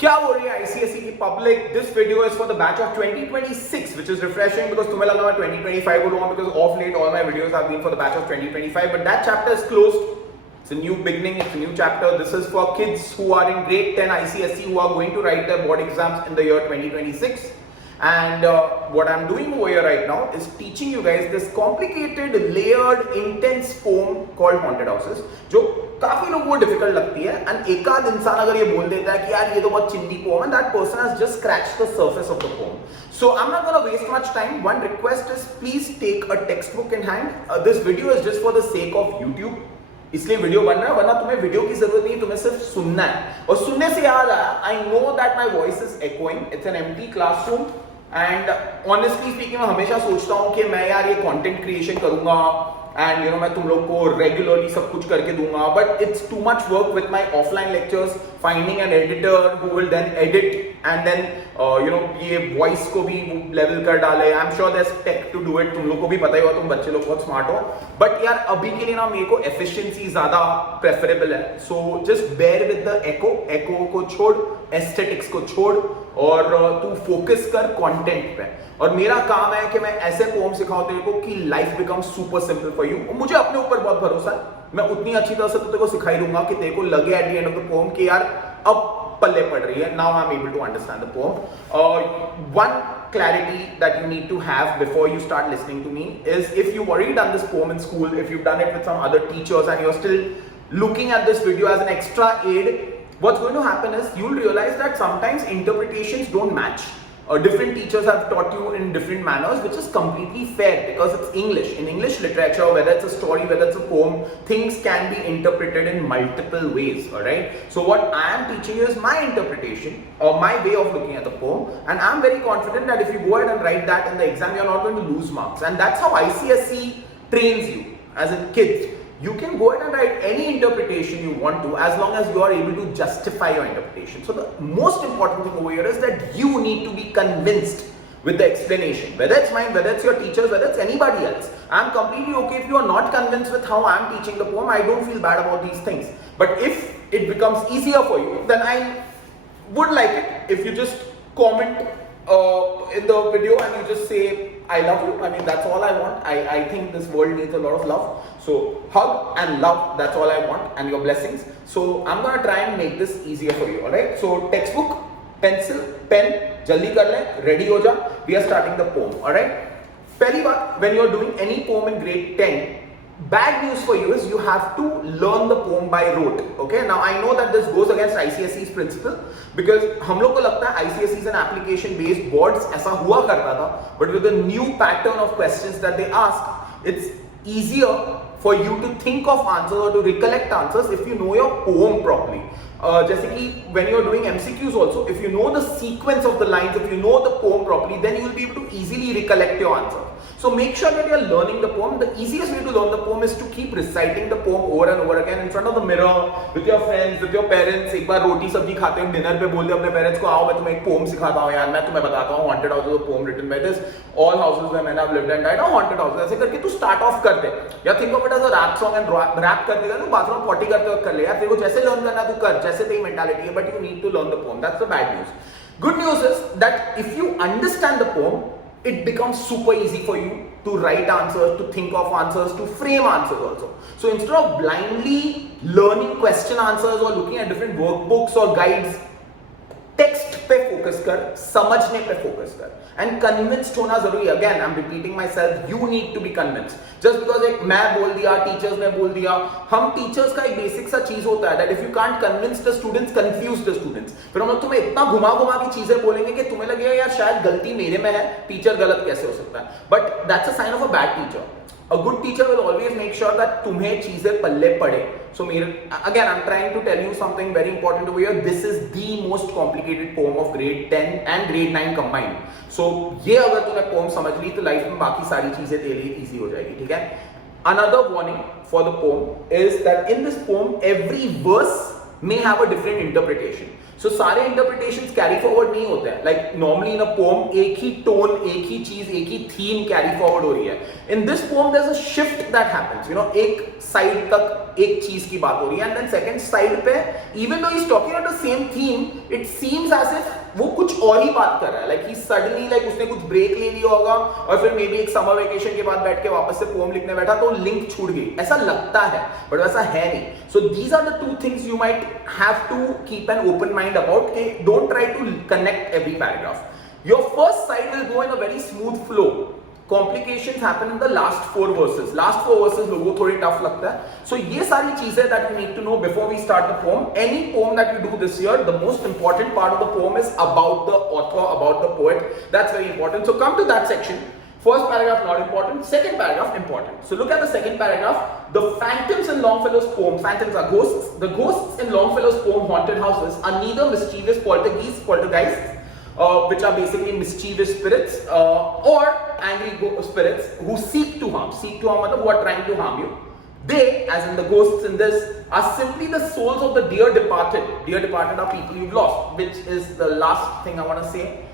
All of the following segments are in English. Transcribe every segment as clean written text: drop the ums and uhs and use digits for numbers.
क्या बोल रही है ICSE की public? This video is for the batch of 2026 which is refreshing because तुम्हें लगा मैं 2025 बोलूंगा because of late all my videos have been for the batch of 2025 but that chapter is closed. It's a new beginning, it's a new chapter. This is for kids who are in grade 10 ICSE who are going to write their board exams in the year 2026. And what I'm doing over here right now is teaching you guys this complicated, layered, intense poem called Haunted Houses, जो काफी लोगों को difficult लगती है. And एक आध इंसान अगर ये बोल देता है कि यार ये तो बहुत चिंदी पोम है, that person has just scratched the surface of the pome. So I'm not going to waste much time. One request is please take a textbook in hand. This video is just for the sake of YouTube. इसलिए video बन रहा है, वरना तुम्हें video की जरूरत नहीं, तुम्हें सिर्फ सुनना है. और सुनने से याद आया, I know that my voice is echoing. It's an empty classroom. And honestly speaking मैं हमेशा सोचता हूँ कि मैं यार ये कंटेंट क्रिएशन करूंगा एंड यू नो मैं तुम लोग को रेगुलरली सब कुछ करके दूंगा, but it's too much work with my offline lectures, finding an editor who will then edit and then you know ये वॉइस को भी लेवल कर डाले. I am sure there is take to do it. तुम लोग को भी पता ही होगा, तुम बच्चे लोग बहुत स्मार्ट हो, बट यार अभी के लिए ना मेरे को एफिशिएंसी ज्यादा प्रेफरेबल है. So just bear with the echo को छोड़, एस्थेटिक्स को छोड़ और तू फोकस कर कंटेंट पे. और मेरा काम है कि मैं ऐसे पोम सिखाऊं तेरे को कि life become super simple for you. मुझे अपने ऊपर बहुत भरोसा है, मैं उतनी अच्छी तरह से तेरे को सिखाई दूंगा कि तेरे को लगे at the end of the poem कि यार अब पल्ले पड़ रही है. Now I am able to understand the poem. One clarity that you need to have before you start listening to me is if you've already done this poem in school, if you've done it with some other teachers and you're still looking at this video as an extra aid, what's going to happen is you'll realize that sometimes interpretations don't match. Different teachers have taught you in different manners, which is completely fair because it's English. In English literature, whether it's a story, whether it's a poem, things can be interpreted in multiple ways, alright? So what I am teaching you is my interpretation or my way of looking at the poem, and I'm very confident that if you go ahead and write that in the exam, you're not going to lose marks. And that's how ICSE trains you as a kid. You can go ahead and write any interpretation you want to as long as you are able to justify your interpretation. So the most important thing over here is that you need to be convinced with the explanation. Whether it's mine, whether it's your teachers, whether it's anybody else. I'm completely okay if you are not convinced with how I'm teaching the poem. I don't feel bad about these things. But if it becomes easier for you, then I would like it if you just comment in the video and you just say I love you. I mean, that's all I want. I think this world needs a lot of love. So hug and love, that's all I want, and your blessings. So I'm gonna try and make this easier for you, alright? So textbook, pencil, pen, jaldi kar le, ready ho ja. We are starting the poem, alright? Pehli baat, when you're doing any poem in grade 10, bad news for you is you have to learn the poem by rote. Okay, now I know that this goes against ICSE's principle because हम लोग को लगता है ICSE is an application based boards, ऐसा हुआ करता था, but with the new pattern of questions that they ask, it's easier for you to think of answers or to recollect answers if you know your poem properly. जैसे कि when you're doing MCQs also, if you know the sequence of the lines, if you know the poem properly, then you will be able to easily recollect your answer. So make sure that you're learning the poem. The easiest way to learn the poem is to keep reciting the poem over and over again in front of the mirror, with your friends, with your parents. एक बार रोटी सब्जी खाते हैं dinner पे बोल दे अपने parents को, आओ मैं तुम्हें एक पोम सिखाता हूँ यार, मैं तुम्हें बताता हूँ Haunted Houses, a poem written by this, all houses where men have lived and died, haunted houses. ऐसे करके तू स्टार्ट ऑफ कर दे, या think of it as a rap song and rap कर देगा, तू बाथरूम पॉटी करते वक्त कर ले यार, तेरे को जैसे लर्न करना तू कर, जैसे तेरी मेंटालिटी है, but you need to learn the poem. That's the bad news. Good news is that if you understand the poem, it becomes super easy for you to write answers, to think of answers, to frame answers also. So instead of blindly learning question answers or looking at different workbooks or guides, text पे focus कर, समझने पे focus कर, and convinced होना जरूरी है. Again, I'm repeating myself. You need to be convinced. Just because एक मैं बोल दिया, teachers ने बोल दिया, हम teachers का एक basic सा चीज होता है that if you can't convince the students, confuse the students. फिर हम लोग तुम्हें इतना घुमा की चीजें बोलेंगे कि तुम्हें लगेगा यार शायद गलती मेरे में है, टीचर गलत कैसे हो सकता है. But that's a sign of a bad teacher. A good teacher will always make sure that तुम्हें चीजें पल्ले पड़े. So again, I'm trying to tell you something very important over here. This is the most complicated poem of grade 10 and grade 9 combined. So ये अगर तूने poem समझ ली तो life में बाकी सारी चीजें तेरे लिए easy हो जाएगी, ठीक है? Another warning for the poem is that in this poem every verse may have a different interpretation. So सारे interpretations carry forward नहीं होते हैं. Like normally in a poem एक ही tone, एक ही चीज, एक ही theme carry forward हो रही है. In this poem there's a shift that happens. You know, एक side तक एक चीज की बात हो रही है and then second side पे even though he's talking about the same theme, it seems as if वो कुछ और ही बात कर रहा है. Like he suddenly like उसने कुछ break ले लिया होगा और फिर maybe एक summer vacation के बाद बैठ के वापस से poem लिखने बैठा तो link छूट गई. ऐसा लगता है but वैसा है नहीं. So these are the two things you might have to keep an open mind about. Okay, don't try to connect every paragraph. Your first side will go in a very smooth flow. Complications happen in the last 4 verses. Last 4 verses लोगों को थोड़ी tough लगता है. So ये सारी चीजें that you need to know before we start the poem. Any poem that you do this year, the most important part of the poem is about the author, about the poet. That's very important. So come to that section. First paragraph not important, second paragraph important. So look at the second paragraph. The phantoms in Longfellow's poem, phantoms are ghosts. The ghosts in Longfellow's poem Haunted Houses are neither mischievous poltergeists, which are basically mischievous spirits, or angry spirits who seek to harm. Seek to harm means who are trying to harm you. They, as in the ghosts in this, are simply the souls of the dear departed. Dear departed are people you've lost, which is the last thing I want to say.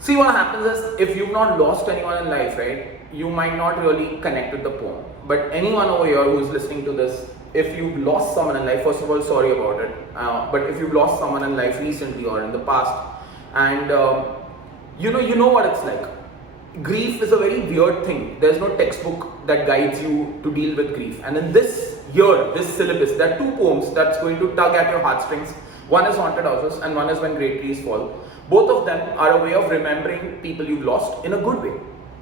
See, what happens is, if you've not lost anyone in life, right, you might not really connect with the poem. But anyone over here who is listening to this, if you've lost someone in life, first of all, sorry about it. But if you've lost someone in life recently or in the past, and you know what it's like. Grief is a very weird thing. There's no textbook that guides you to deal with grief. And in this year, this syllabus, there are 2 poems that's going to tug at your heartstrings. One is Haunted Houses and one is When Great Trees Fall. Both of them are a way of remembering people you've lost in a good way.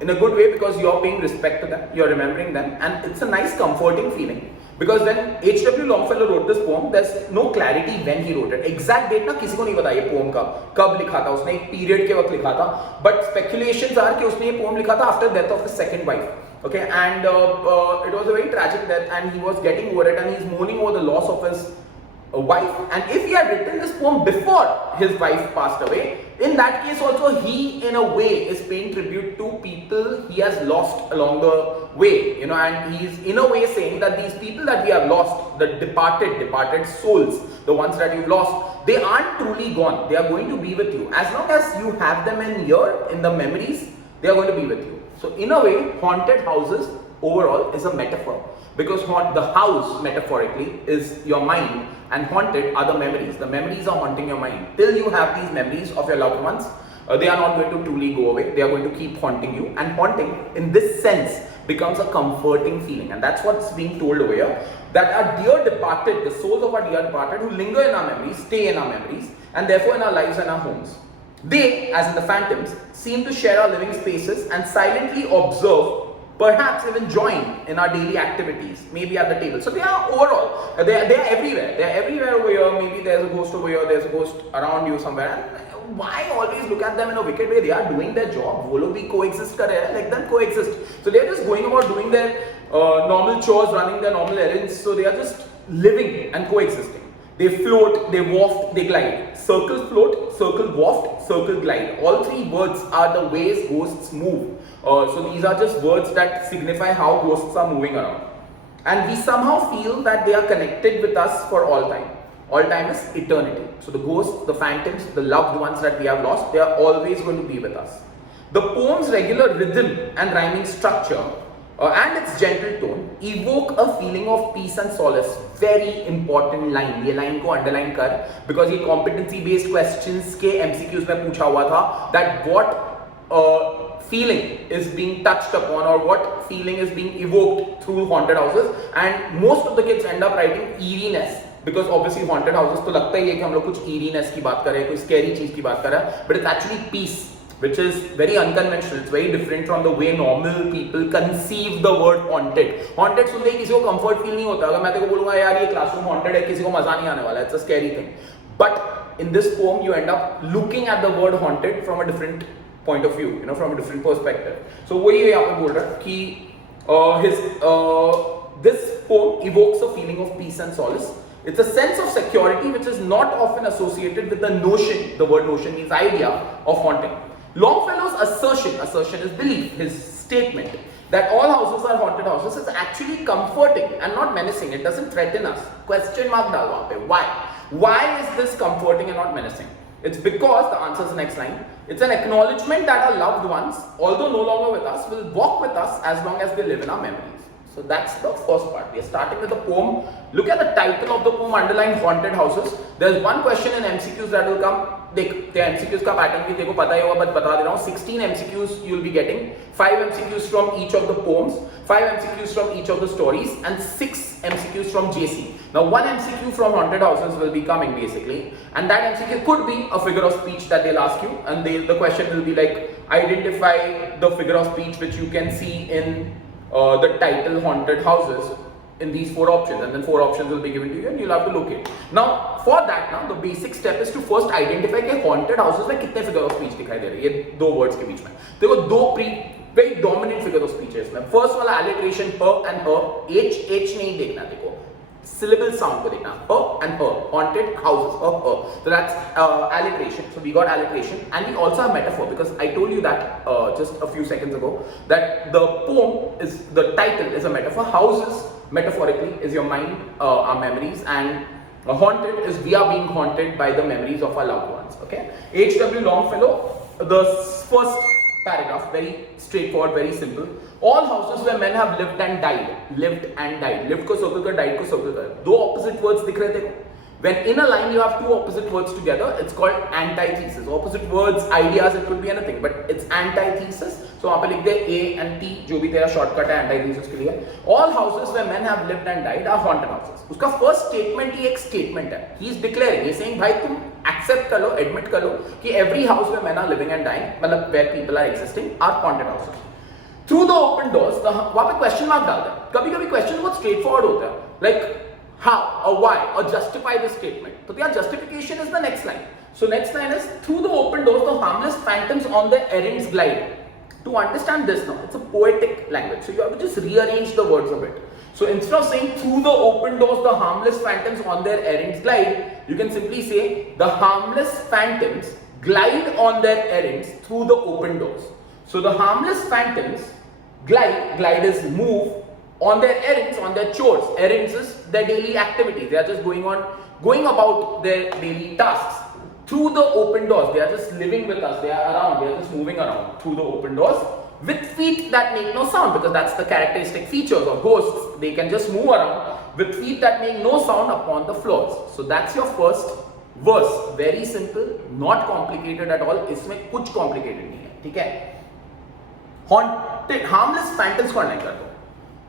In a good way because you're paying respect to them, you're remembering them, and it's a nice comforting feeling. Because when H.W. Longfellow wrote this poem, there's no clarity when he wrote it. Exact date ना किसी को नहीं पता ये poem का कब लिखा था. उसने एक period के वक्त लिखा था. But speculations are कि उसने ये poem लिखा था after death of his second wife. Okay, and it was a very tragic death, and he was getting over it, and he's mourning over the loss of his wife. And if he had written this poem before his wife passed away, in that case also he in a way is paying tribute to people he has lost along the way, you know, and he's in a way saying that these people that we have lost, the departed souls, the ones that you've lost, they aren't truly gone. They are going to be with you. As long as you have them in here, in the memories, they are going to be with you. So in a way, Haunted Houses overall is a metaphor, because the house metaphorically is your mind, and haunted are the memories. The memories are haunting your mind. Till you have these memories of your loved ones, they are not going to truly go away. They are going to keep haunting you, and haunting in this sense becomes a comforting feeling, and that's what's being told over here, that our dear departed, the souls of our dear departed who linger in our memories, stay in our memories, and therefore in our lives and our homes. They, as in the phantoms, seem to share our living spaces and silently observe, perhaps even join in our daily activities, maybe at the table. So they are overall, they are everywhere. They are everywhere over here. Maybe there's a ghost over here, there's a ghost around you somewhere. And why always look at them in a wicked way? They are doing their job. वो लोग भी coexist कर रहे हैं, let them coexist. So they are just going about doing their normal chores, running their normal errands. So they are just living and coexisting. They float, they waft, they glide. Circle float, circle waft, circle glide. All 3 words are the ways ghosts move. So these are just words that signify how ghosts are moving around. And we somehow feel that they are connected with us for all time. All time is eternity. So the ghosts, the phantoms, the loved ones that we have lost, they are always going to be with us. The poem's regular rhythm and rhyming structure and its gentle tone evoke a feeling of peace and solace. Very important line. ये line को underline कर, because ये competency based questions के MCQs में पूछा हुआ था, that what feeling is being touched upon or what feeling is being evoked through haunted houses, and most of the kids end up writing eeriness, because obviously haunted houses तो लगता ही है कि हम लोग कुछ eeriness की बात कर रहे हैं, कोई scary चीज की बात कर रहे हैं, but it's actually peace, which is very unconventional. It's very different from the way normal people conceive the word haunted. Haunted सुनते ही किसी को comfort feel नहीं होता. अगर मैं तेरे को बोलूँगा यार ये classroom haunted है, किसी को मजा नहीं आने वाला. It's a scary thing. But in this poem, you end up looking at the word haunted from a different point of view, you know, from a different perspective. So वही है यहाँ पे बोल रहा है कि this poem evokes a feeling of peace and solace. It's a sense of security which is not often associated with the notion. The word notion means idea of haunting. Longfellow's assertion is belief, his statement that all houses are haunted houses is actually comforting and not menacing. It doesn't threaten us. Question mark डाल वहाँ पे. Why? Why is this comforting and not menacing? It's because, the answer is the next line, it's an acknowledgement that our loved ones, although no longer with us, will walk with us as long as they live in our memories. So that's the first part. We are starting with the poem. Look at the title of the poem, underlined haunted houses. There's one question in MCQs that will come. देख, MCQs का pattern भी देखो पता ही होगा, but बता दे रहा हूँ. 16 MCQs you'll be getting, 5 MCQs from each of the poems, 5 MCQs from each of the stories, and 6 MCQs from JC. Now, one MCQ from haunted houses will be coming basically, and that MCQ could be a figure of speech that they'll ask you, and the question will be like, identify the figure of speech which you can see in the title haunted houses in these 4 options, and then 4 options will be given to you and you'll have to locate. Now for that, now the basic step is to first identify कि haunted houses में कितने figure of speech दिखाई दे रही है, ये 2 words के बीच में. देखो 2 very dominant figure of speech है इसमें. First वाला alliteration her and her, h नहीं देखना, देखो syllable sound को देखना, her and her, haunted houses, her. So that's alliteration. So we got alliteration, and we also have metaphor, because I told you that just a few seconds ago that the poem is, the title is a metaphor. Houses metaphorically is your mind, our memories, and haunted is we are being haunted by the memories of our loved ones. Okay, H.W. Longfellow, the first paragraph, very straightforward, very simple. All houses where men have lived and died, lived and died. Lived को circle कर, died को circle कर. 2 opposite words दिख रहे थे. When in a line you have 2 opposite words together, it's called antithesis. Opposite words, ideas, it could be anything, but it's antithesis. So वहाँ पे लिख दे A and T, जो भी तेरा shortcut है antithesis के लिए. All houses where men have lived and died are haunted houses. उसका first statement ही एक statement है. He is declaring, he is saying, भाई तुम accept कर लो, admit कर लो कि every house where men are living and dying, मतलब where people are existing, are haunted houses. Through the open doors, वहाँ पे question mark डाल दे. कभी-कभी question बहुत straightforward होता है, like how or why or justify the statement. So their justification is the next line. So next line is, through the open doors the harmless phantoms on their errands glide. To understand this now, it's a poetic language, so you have to just rearrange the words a bit. So instead of saying through the open doors the harmless phantoms on their errands glide, you can simply say the harmless phantoms glide on their errands through the open doors. So the harmless phantoms glide is move on their errands, on their chores. Errands is their daily activities. They are just going about their daily tasks through the open doors. They are just living with us. They are around. They are just moving around through the open doors with feet that make no sound, because that's the characteristic features of ghosts. They can just move around with feet that make no sound upon the floors. So that's your first verse. Very simple, not complicated at all. इसमें कुछ complicated नहीं है, ठीक है? Haunted, harmless phantoms को underline कर दो.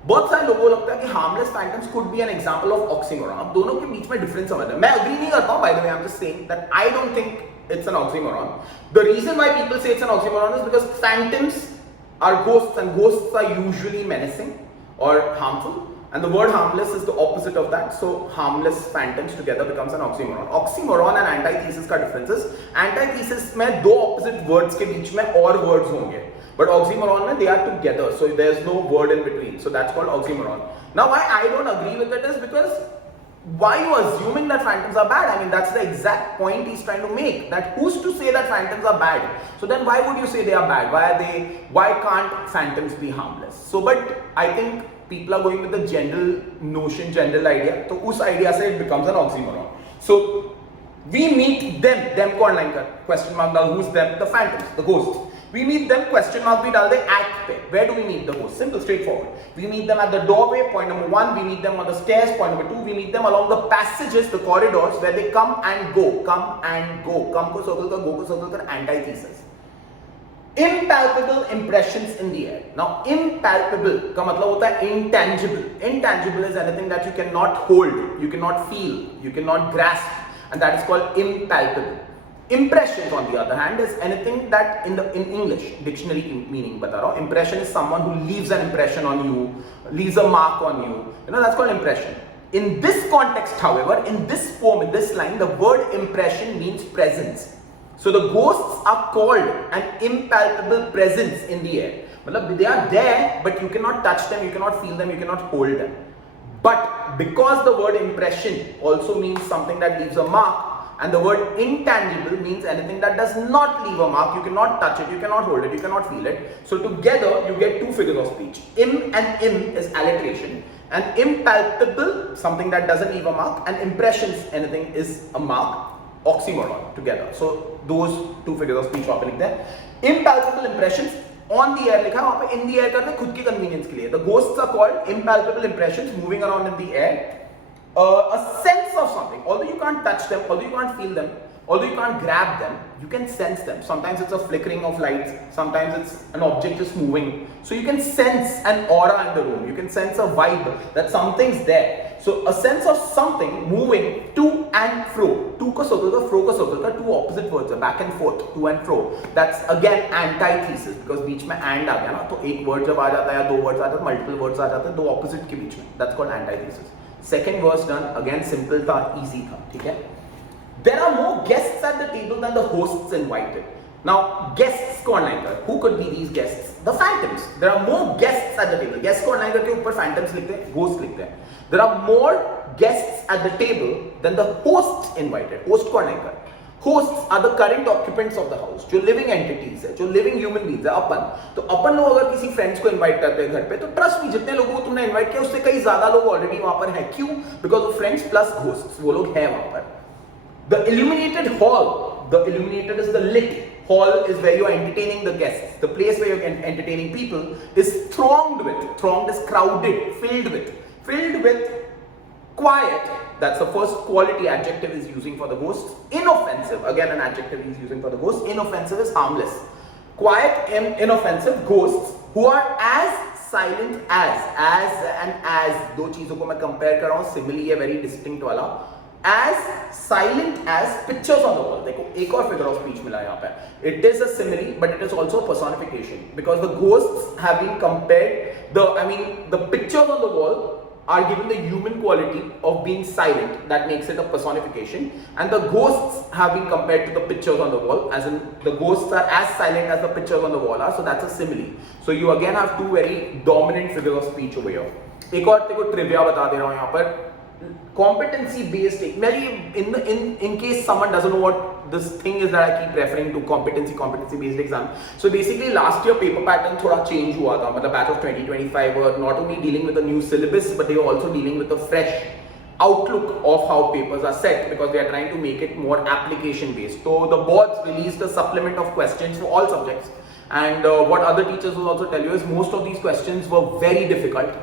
बहुत सारे लोगों को लगता है कि harmless phantoms could be an example of oxymoron. अब दोनों के बीच में difference समझ लें. मैं agree नहीं करता हूँ, by the way, I'm just saying that I don't think it's an oxymoron. The reason why people say it's an oxymoron is because phantoms are ghosts, and ghosts are usually menacing or harmful, and the word harmless is the opposite of that. So harmless phantoms together becomes an oxymoron. Oxymoron and antithesis का difference is, antithesis में 2 opposite words के बीच में और words होंगे, but oxymoron में they are together, so there's no word in between, so that's called oxymoron. Now why I don't agree with it is because why you assuming that phantoms are bad? I mean, that's the exact point he's trying to make, that who's to say that phantoms are bad? So then why would you say they are bad? Why can't phantoms be harmless? So but I think people are going with the general notion, general idea, so us idea से it becomes an oxymoron. So we meet them को online कर, question mark डाल, who's them? The phantoms, the ghosts. We meet them, question mark भी डाल दे at पे. Where do we meet the ghosts? Simple, straightforward. We meet them at the doorway, point number 1. We meet them on the stairs, point number 2. We meet them along the passages, the corridors, where they come and go. Come and go. Come को circle कर, go को circle कर, antithesis. Impalpable impressions in the air. Now, impalpable का मतलब होता है intangible. Intangible is anything that you cannot hold, you cannot feel, you cannot grasp, and that is called impalpable. Impressions, on the other hand, is anything that in English dictionary meaning बता रहा हूँ. Impression is someone who leaves an impression on you, leaves a mark on you. You know, that's called impression. In this context, however, in this poem, in this line, the word impression means presence. So the ghosts are called an impalpable presence in the air. मतलब they are there, but you cannot touch them, you cannot feel them, you cannot hold them. But because the word impression also means something that leaves a mark, and the word intangible means anything that does not leave a mark, you cannot touch it, you cannot hold it, you cannot feel it. So together you get 2 figures of speech. Im and im is alliteration. And impalpable, something that doesn't leave a mark, and impressions, anything is a mark, oxymoron together. So those two figures of speech वहाँ पे लिखते हैं. Impalpable impressions, on the air लिखा है वहाँ पे, in the air करते हैं खुद की convenience के लिए. The ghosts are called impalpable impressions moving around in the air. A sense of something, although you can't touch them, although you can't feel them, although you can't grab them, you can sense them. Sometimes it's a flickering of lights, sometimes it's an object just moving. So you can sense an aura in the room, you can sense a vibe that something's there. So a sense of something moving to and fro. To ka circle ka, fro ka circle ka, two opposite words are back and forth, to and fro. That's again antithesis, because बीच में and आ गया ना, तो एक word जब आ जाता है या दो words आ जाते हैं, multiple words आ जाते हैं, दो opposite के बीच में. That's called antithesis. Second verse done, again simple था, easy था, ठीक है? There are more guests at the table than the hosts invited. Now, guests को online कर, who could be these guests? The phantoms. There are more guests at the table. Guests को online करके ऊपर phantoms लिखते हैं, ghosts लिखते हैं. There are more guests at the table than the hosts invited. Host को online कर. Hosts are the current occupants of the house, जो living entities है, जो living human beings है, अपन. तो अपन लोग अगर किसी friends को invite करते हैं घर पे, तो trust me, जितने लोगों को तुमने invite किया, उससे कई ज़्यादा लोग already वहाँ पर हैं. क्यों? Because of friends plus hosts, वो लोग हैं वहाँ पर. The illuminated hall, the illuminated is the lit. Hall is where you are entertaining the guests. The place where you are entertaining people is thronged is crowded, filled with quiet. That's the first quality adjective is using for the ghosts. Inoffensive, again an adjective he's using for the ghosts. Inoffensive is harmless. Quiet and inoffensive ghosts who are as silent as दो चीजों को मैं compare कर रहा हूँ, simile है very distinct वाला. As silent as pictures on the wall. देखो एक और figure of speech मिला यहाँ पे. It is a simile, but it is also a personification, because the ghosts have been compared. The pictures on the wall are given the human quality of being silent. That makes it a personification. And the ghosts have been compared to the pictures on the wall, as in the ghosts are as silent as the pictures on the wall are. So that's a simile. So you again have two very dominant figures of speech over here. एक और तेरे को trivia बता दे रहा हूँ यहाँ पर. Competency based, in case someone doesn't know what this thing is that I keep referring to, competency based exam. So basically last year paper pattern थोड़ा change हुआ था. मतलब batch of 2025 were not only dealing with a new syllabus, but they were also dealing with a fresh outlook of how papers are set, because they are trying to make it more application based. So the boards released a supplement of questions for all subjects, and what other teachers will also tell you is most of these questions were very difficult.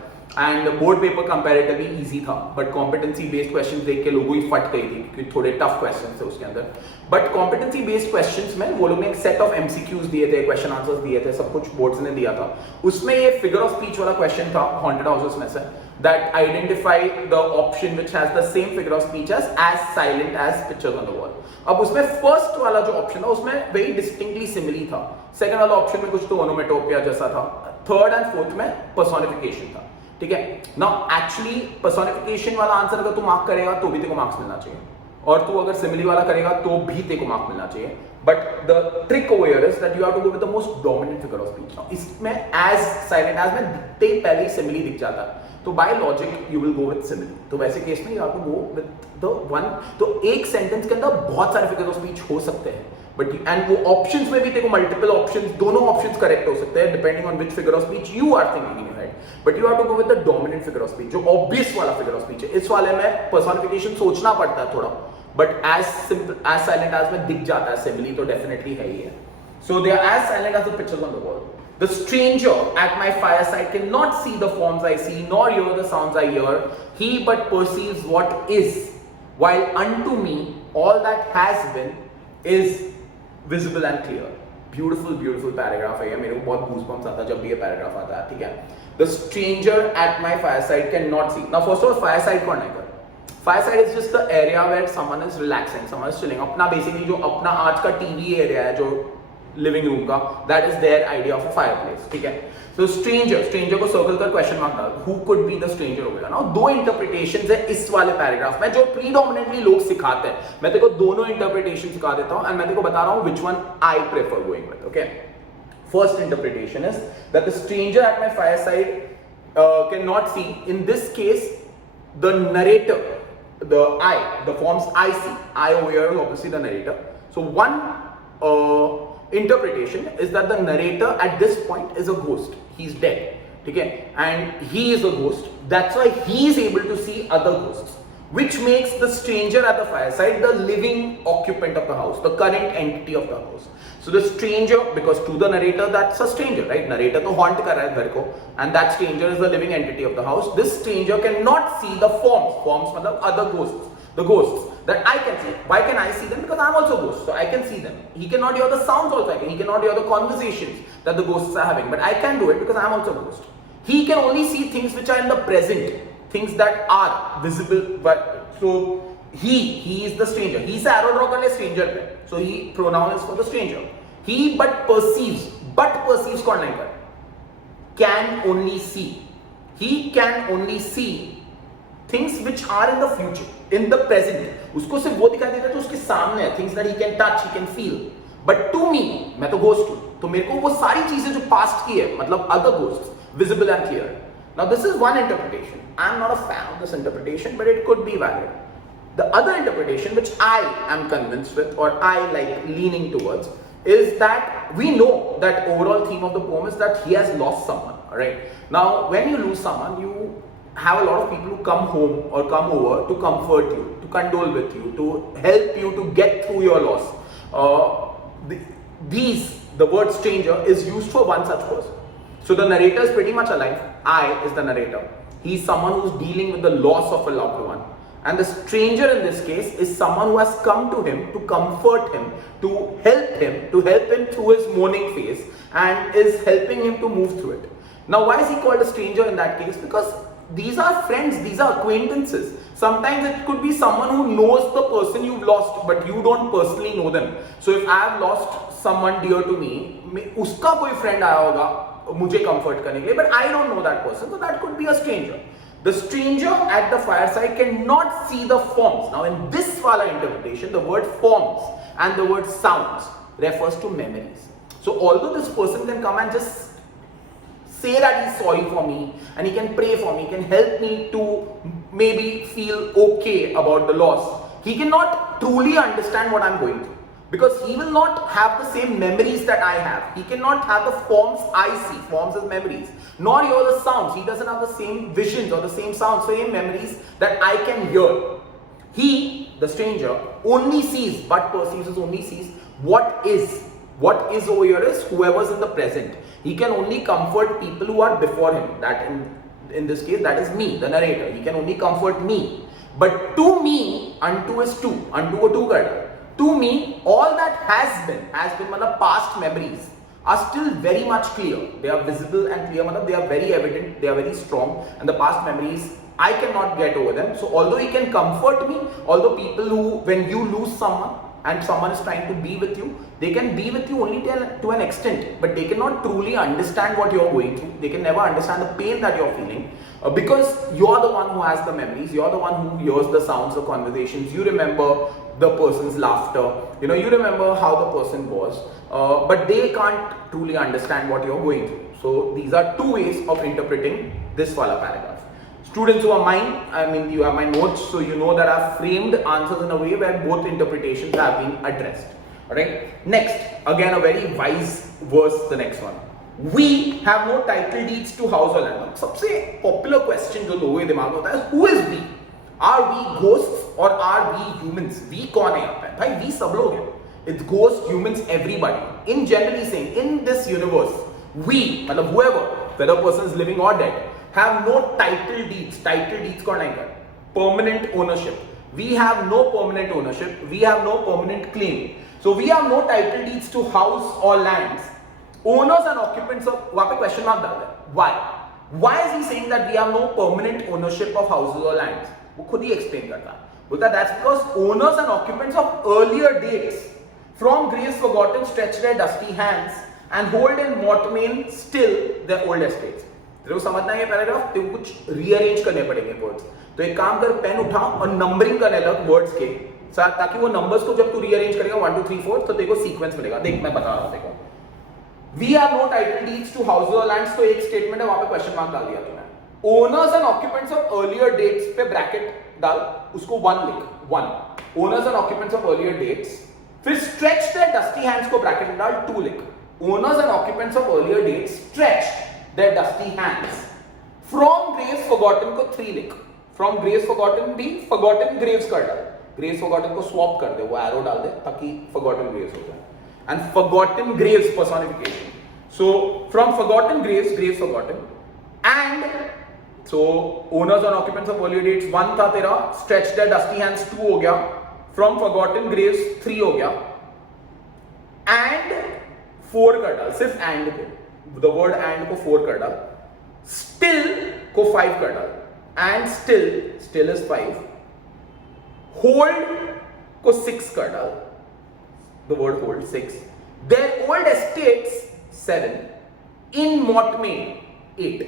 And board paper comparatively easy था, but competency based questions देख के लोगों ही फट गई थी क्योंकि थोड़े tough questions थे उसके अंदर. बट कॉम्पिटेंसी बेस्ड क्वेश्चंस में वो लोग ने एक सेट ऑफ एमसीक्यूज दिए थे, क्वेश्चन आंसर्स दिए थे, सब कुछ बोर्ड्स ने दिया था. उसमें ये फिगर ऑफ स्पीच वाला क्वेश्चन था हॉन्टेड हाउसेस में से, that identify the option which has the same figure of speech as silent as pictures on the wall. अब उसमें फर्स्ट वाला जो ऑप्शन था उसमें वेरी डिस्टिंक्टली सिमिली था. सेकंड वाला ऑप्शन में कुछ तो ओनोमेटोपिया जैसा था. थर्ड एंड फोर्थ में पर्सोनिफिकेशन था. ठीक है. नाउ एक्चुअली पर्सोनिफिकेशन वाला आंसर अगर तू मार्क करेगा तो भी तेरे को मार्क्स मिलना चाहिए, और तू अगर सिमिली वाला करेगा तो भी तेरे को मार्क मिलना चाहिए. But the trick over here is that you have to go with the most dominant figure of speech. Now इसमें एज साइलेंट एज में दिखते ही पहले ही सिमिली दिख जाता है, तो by logic you will go with simile. तो वैसे केस में you have to go with the one. तो एक सेंटेंस के अंदर बहुत सारे फिगर ऑफ स्पीच हो सकते हैं, बट एंड वो ऑप्शंस में भी देखो मल्टीपल ऑप्शंस, दोनों ऑप्शंस करेक्ट हो सकते हैं depending on which figure of speech you are thinking in your head. But you have to go with the dominant figure of speech, जो ऑब्वियस वाला फिगर ऑफ स्पीच है. इस वाले में पर्सोनिफिकेशन सोचना पड़ता है थोड़ा, but as simple as silent as में दिख जाता है. सिमिली तो डेफिनेटली है ही है. So they are as silent as the pictures on the wall. The stranger at my fireside cannot see the forms I see, nor hear the sounds I hear. He but perceives what is, while unto me all that has been is visible and clear. Beautiful, beautiful paragraph है ये. मेरे को बहुत goosebumps आता है जब भी ये paragraph आता है. ठीक है. The stranger at my fireside cannot see. Now first of all, fireside कौन है? Fireside is just the area where someone is relaxing, someone is chilling. अपना basically जो अपना आज का TV area है जो लिविंग रूम का, that is their idea of a fireplace. ठीक है. सो स्ट्रेंजर को सर्कल कर क्वेश्चन मार्क डाल. Who could be the stranger होगा. नाउ दो इंटरप्रिटेशंस है इस वाले पैराग्राफ में जो प्रीडोमिनेंटली लोग सिखाते हैं. मैं तेरे को दोनों इंटरप्रिटेशन सिखा देता हूं एंड मैं तेरे को बता रहा हूं which one I prefer going with. Okay. First interpretation is that the stranger at my fireside cannot see. In this case the narrator, the I, the forms I see. I over here is obviously the narrator. So one interpretation is that the narrator at this point is a ghost. He's dead. ठीक है, and he is a ghost. That's why he is able to see other ghosts, which makes the stranger at the fireside the living occupant of the house, the current entity of the house. So the stranger, because to the narrator that's a stranger, right? Narrator to haunt कर रहा है घर को, and that stranger is the living entity of the house. This stranger cannot see the forms. Forms मतलब other ghosts, the ghosts that I can see. Why can I see them? Because I'm also a ghost, so I can see them. He cannot hear the sounds also. He cannot hear the conversations that the ghosts are having, but I can do it because I'm also a ghost. He can only see things which are in the present, things that are visible. But so he is the stranger. He is arrow draw करने stranger पे. So he pronoun is for the stranger. He but perceives कौन नहीं कर? Can only see. He can only see things which are in the future, in the present. उसको सिर्फ वो दिखाई देता है जो उसके सामने है. Things that he can touch, he can feel. But to me, मैं तो ghost हूँ, तो मेरे को वो सारी चीजें जो past की है, मतलब other ghosts, visible and clear. Now this is one interpretation. I'm not a fan of this interpretation, but it could be valid. The other interpretation, which I am convinced with, or I like leaning towards, is that we know that overall theme of the poem is that he has lost someone. Alright. Now, when you lose someone, you have a lot of people who come home or come over to comfort you, to condole with you, to help you to get through your loss. The word stranger is used for one such person. So the narrator is pretty much alive. I is the narrator. He is someone who's dealing with the loss of a loved one. And the stranger in this case is someone who has come to him to comfort him, to help him through his mourning phase, and is helping him to move through it. Now, why is he called a stranger in that case? Because these are friends, these are acquaintances. Sometimes it could be someone who knows the person you've lost, but you don't personally know them. So if I have lost someone dear to me, उसका कोई friend आया होगा मुझे comfort करने के लिए, but I don't know that person, so that could be a stranger. The stranger at the fireside cannot see the forms. Now in this wala interpretation, the word forms and the word sounds refers to memories. So although this person can come and just say that he's sorry for me, and he can pray for me, he can help me to maybe feel okay about the loss, he cannot truly understand what I'm going through. Because he will not have the same memories that I have. He cannot have the forms I see, forms as memories, nor hear the sounds. He doesn't have the same visions or the same sounds, same memories that I can hear. He, the stranger, only sees, but perceives is only sees what is. What is over here is whoever's in the present. He can only comfort people who are before him. That in this case, that is me, the narrator. He can only comfort me. But to me, unto is to. Unto ko to karta. To me, all that has been matlab past memories are still very much clear. They are visible and clear, matlab they are very evident, they are very strong, and the past memories, I cannot get over them. So although he can comfort me, although people who, when you lose someone and someone is trying to be with you, they can be with you only to an extent, but they cannot truly understand what you're going through. They can never understand the pain that you're feeling, because you're the one who has the memories, you're the one who hears the sounds of conversations, you remember the person's laughter, you remember how the person was, but they can't truly understand what you're going through. So these are two ways of interpreting this wala paragraph. Students who are mine, I mean you have my notes, so you know that I've framed answers in a way where both interpretations have been addressed. Alright, next, again a very wise verse, the next one. We have no title deeds to house or land. सबसे popular question जो लोगों के दिमाग में होता है, who is we? Are we ghosts or are we humans? We कौन है यहाँ पे? भाई we सब लोग हैं. It's ghosts, humans, everybody. In generally saying, in this universe, we, मतलब whoever, whether person is living or dead, have no title deeds. Title deeds कौन है? Permanent ownership. We have no permanent ownership. We have no permanent claim. So we have no title deeds to house or lands. Owners and occupants of, वहाँ पे question mark डाल दे. Why? Why is he saying that we have no permanent ownership of houses or lands? वो खुद ही explain करता है. बोलता that's because owners and occupants of earlier dates from graves forgotten stretch their dusty hands and hold in mortmain still their old estates. तेरे को समझना है ये पैराग्राफ, तेरे को कुछ रीअरेंज करने पड़ेंगे वर्ड्स. तो एक काम कर, पेन उठा और नंबरिंग करने लग वर्ड्स के साथ, ताकि वो नंबर्स को जब तू रीअरेंज करेगा 1 2 3 4 तो तेरे को सीक्वेंस मिलेगा. देख मैं बता रहा हूँ देखो. We have no title deeds to houses or lands, तो एक स्टेटमेंट है, वहां पे क्वेश्चन मार्क डाल दिया तूने. Owners and occupants of earlier dates पे ब्रैकेट डाल, उसको 1 लिख. 1 owners and occupants of earlier dates, फिर stretch their dusty hands को ब्रैकेट में डाल 2 लिख. Owners and occupants of earlier dates stretch their dusty hands. From graves forgotten को 3 लिख. From graves forgotten भी forgotten graves कर डाल. Graves forgotten को swap कर दे, वो arrow डाल दे ताकि forgotten graves हो जाए. And forgotten graves personification. So from forgotten graves, graves forgotten. And so owners and occupants of earlier dates 1 था तेरा, stretch their dusty hands 2 हो गया. From forgotten graves 3 हो गया. And 4 कर डाल, सिर्फ and को, the word and को 4 कर डाल. Still को 5 कर डाल. And still is 5. Hold को 6 कर डाल. The word hold 6. Their old estates 7. In mortmain 8.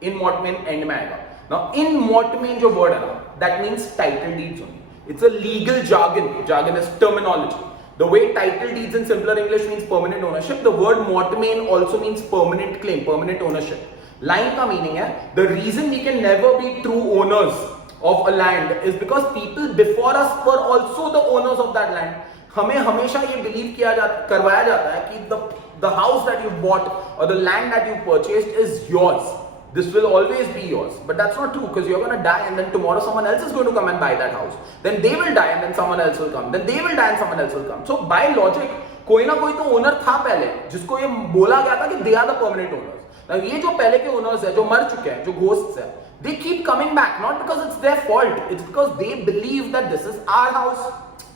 In mortmain end में आएगा. Now in mortmain जो word है ना, that means title deeds only. It's a legal jargon. Jargon is terminology. The way title deeds in simpler English means permanent ownership, the word mortmain also means permanent claim, permanent ownership. Line का meaning है, the reason we can never be true owners of a land is because people before us were also the owners of that land. हमें हमेशा ये believe करवाया जाता है कि the house that you bought or the land that you purchased is yours. This will always be yours. But that's not true, because you're going to die and then tomorrow someone else is going to come and buy that house. Then they will die and then someone else will come. Then they will die and someone else will come. So by logic, कोई ना कोई तो owner था पहले जिसको ये बोला गया था कि they are the permanent owners. Now ये जो पहले के ओनर्स है, जो मर चुके हैं, जो ghosts है, they keep coming back, not because it's their fault. It's because they believe that this is our house,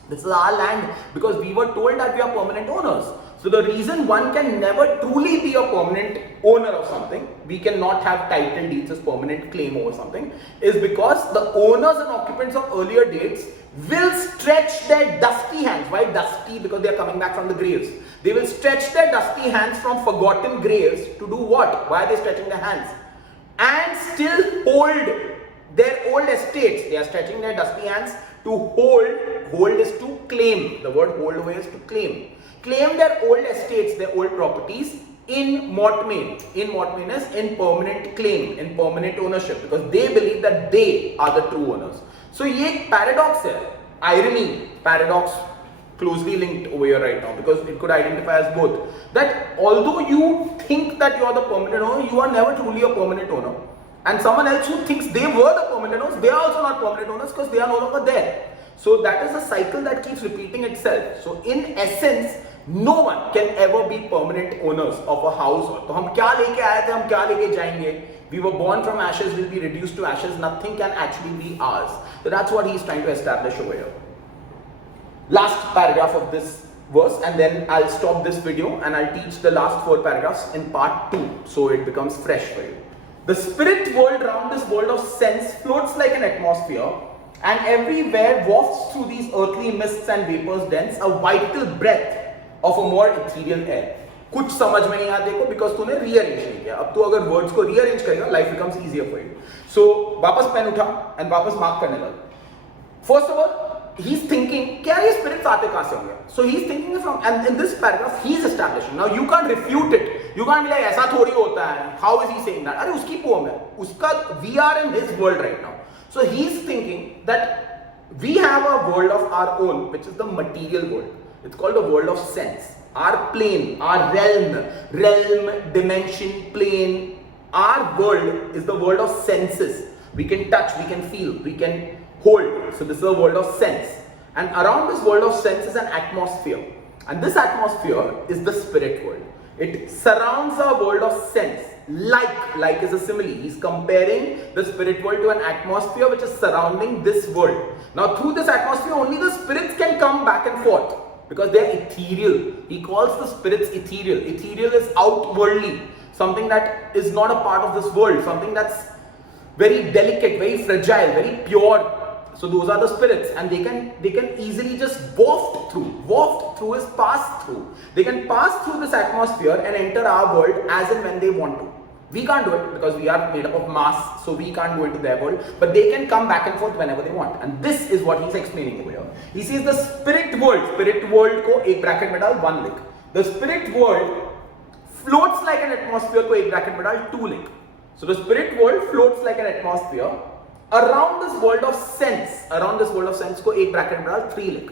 this is our land, because we were told that we are permanent owners. So the reason one can never truly be a permanent owner of something, we cannot have title deeds as permanent claim over something, is because the owners and occupants of earlier dates will stretch their dusty hands. Why dusty? Because they are coming back from the graves. They will stretch their dusty hands from forgotten graves to do what? Why are they stretching their hands? And still hold their old estates. They are stretching their dusty hands to hold. Hold is to claim. The word hold away is to claim. Claim their old estates, their old properties in mortmain. In mortmain is in permanent claim, in permanent ownership, because they believe that they are the true owners. So ये एक paradox है, irony, paradox, closely linked over here right now, because it could identify as both. That although you think that you are the permanent owner, you are never truly a permanent owner. And someone else who thinks they were the permanent owners, they are also not permanent owners because they are no longer there. So that is a cycle that keeps repeating itself. So in essence, no one can ever be permanent owners of a house. तो हम क्या लेके आए थे, हम क्या लेके जाएंगे? We were born from ashes, will be reduced to ashes. Nothing can actually be ours. So that's what he's trying to establish over here. Last paragraph of this verse, and then I'll stop this video and I'll teach the last 4 paragraphs in part 2, so it becomes fresh for you. The spirit world round this world of sense floats like an atmosphere, and everywhere wafts through these earthly mists and vapors dense a vital breath of a more ethereal air. कुछ समझ में नहीं आता देखो, because तूने rearrange नहीं किया. अब तू अगर words को rearrange करेगा, life becomes easier for you. So वापस पेन उठा and वापस mark करने लग. First of all, he's thinking क्या ये spirits आते कहाँ से होंगे? So he's thinking from, and in this paragraph he's establishing. Now you can't refute it. You can't be like ऐसा थोड़ी होता है. How is he saying that? अरे उसकी poem है. उसका, we are in his world right now. So he's thinking that we have a world of our own, which is the material world. It's called the world of sense. Our plane, our realm, dimension, plane, our world is the world of senses. We can touch, we can feel, we can hold. So this is a world of sense. And around this world of sense is an atmosphere. And this atmosphere is the spirit world. It surrounds our world of sense. Like is a simile. He's comparing the spirit world to an atmosphere which is surrounding this world. Now through this atmosphere only the spirits can come back and forth, because they are ethereal. He calls the spirits ethereal. Ethereal is outwardly, something that is not a part of this world, something that's very delicate, very fragile, very pure. So those are the spirits, and they can easily just waft through. Waft through is pass through. They can pass through this atmosphere and enter our world as and when they want to. We can't do it because we are made up of mass, so we can't go into their world, but they can come back and forth whenever they want. And this is what he's explaining over here. He says the spirit world को एक bracket में डाल 1 लिख. The spirit world floats like an atmosphere को एक bracket में डाल 2 लिख. So the spirit world floats like an atmosphere around this world of sense. Around this world of sense को एक bracket में डाल 3 लिख.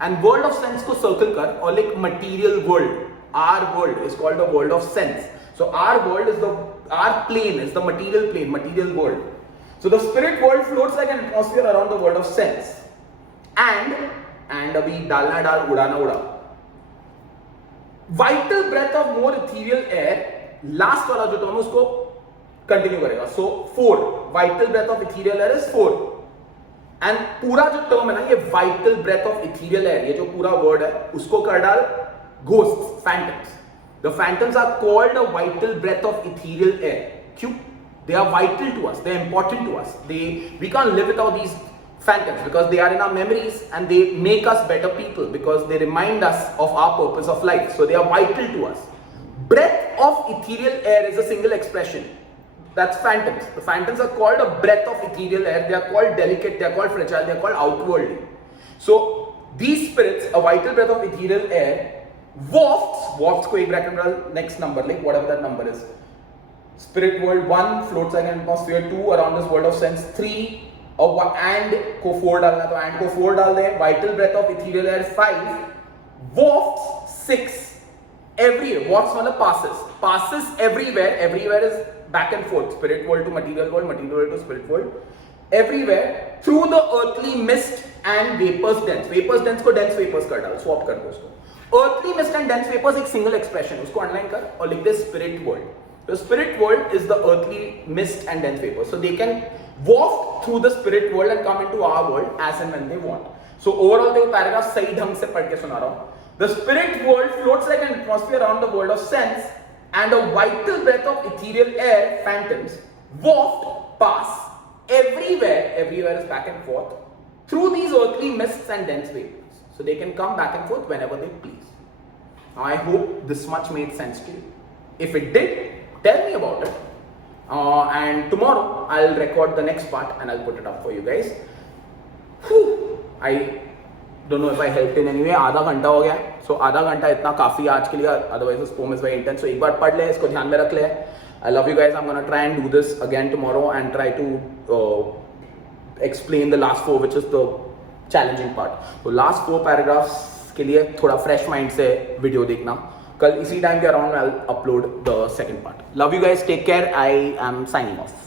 And world of sense को circle कर और लिख material world. Our world is called the world of sense. So our plane is the material plane, material world. So the spirit world floats like an atmosphere around the world of sense. And abhi dalna dal udana uda. Vital breath of more ethereal air, last wala jo term usko continue karega. So 4, vital breath of ethereal air is 4. And पूरा जो term है ना, ये vital breath of ethereal air, ये जो पूरा word है, उसको कर डाल ghosts, phantoms. The phantoms are called a vital breath of ethereal air. क्यों? They are vital to us. They are important to us. We can't live without these phantoms because they are in our memories and they make us better people because they remind us of our purpose of life. So they are vital to us. Breath of ethereal air is a single expression. That's phantoms. The phantoms are called a breath of ethereal air. They are called delicate, they are called fragile, they are called outworldly. So these spirits, a vital breath of ethereal air, wafts ko ek bracket में डाल, next number, like whatever that number is. Spirit world 1 floats like an atmosphere, 2 around this world of sense, 3 and को 4 डालना, तो and को 4 डाल दे. Vital breath of ethereal air 5, wafts 6. Everywhere, wafts मतलब passes everywhere. Everywhere is back and forth, spirit world to material world to spirit world, everywhere through the earthly mist and vapors dense. Vapors dense को dense vapors कर डाल, swap कर दो उसको. Earthly mist and dense vapors एक single expression, उसको underline कर और लिख दे spirit world. The spirit world is the earthly mist and dense vapors, so they can waft through the spirit world and come into our world as and when they want. So overall देखो paragraph सही ढंग से पढ़ के सुना रहा हूँ. The spirit world floats like an atmosphere around the world of sense, and a vital breath of ethereal air, phantoms, waft, pass, everywhere is back and forth, through these earthly mists and dense vapors. So they can come back and forth whenever they please. Now I hope this much made sense to you. If it did, tell me about it. And tomorrow I'll record the next part and I'll put it up for you guys. I don't know if I helped in any way. आधा घंटा हो गया, so आधा घंटा इतना काफी आज के लिए. Otherwise this poem is very intense. So एक बार पढ़ ले, इसको ध्यान में रख ले. I love you guys. I'm gonna try and do this again tomorrow and try to explain the last 4, which is the challenging part. So last 4 paragraphs के लिए थोड़ा fresh mind से video देखना. कल इसी time के around I'll upload the second part. Love you guys. Take care. I am signing off.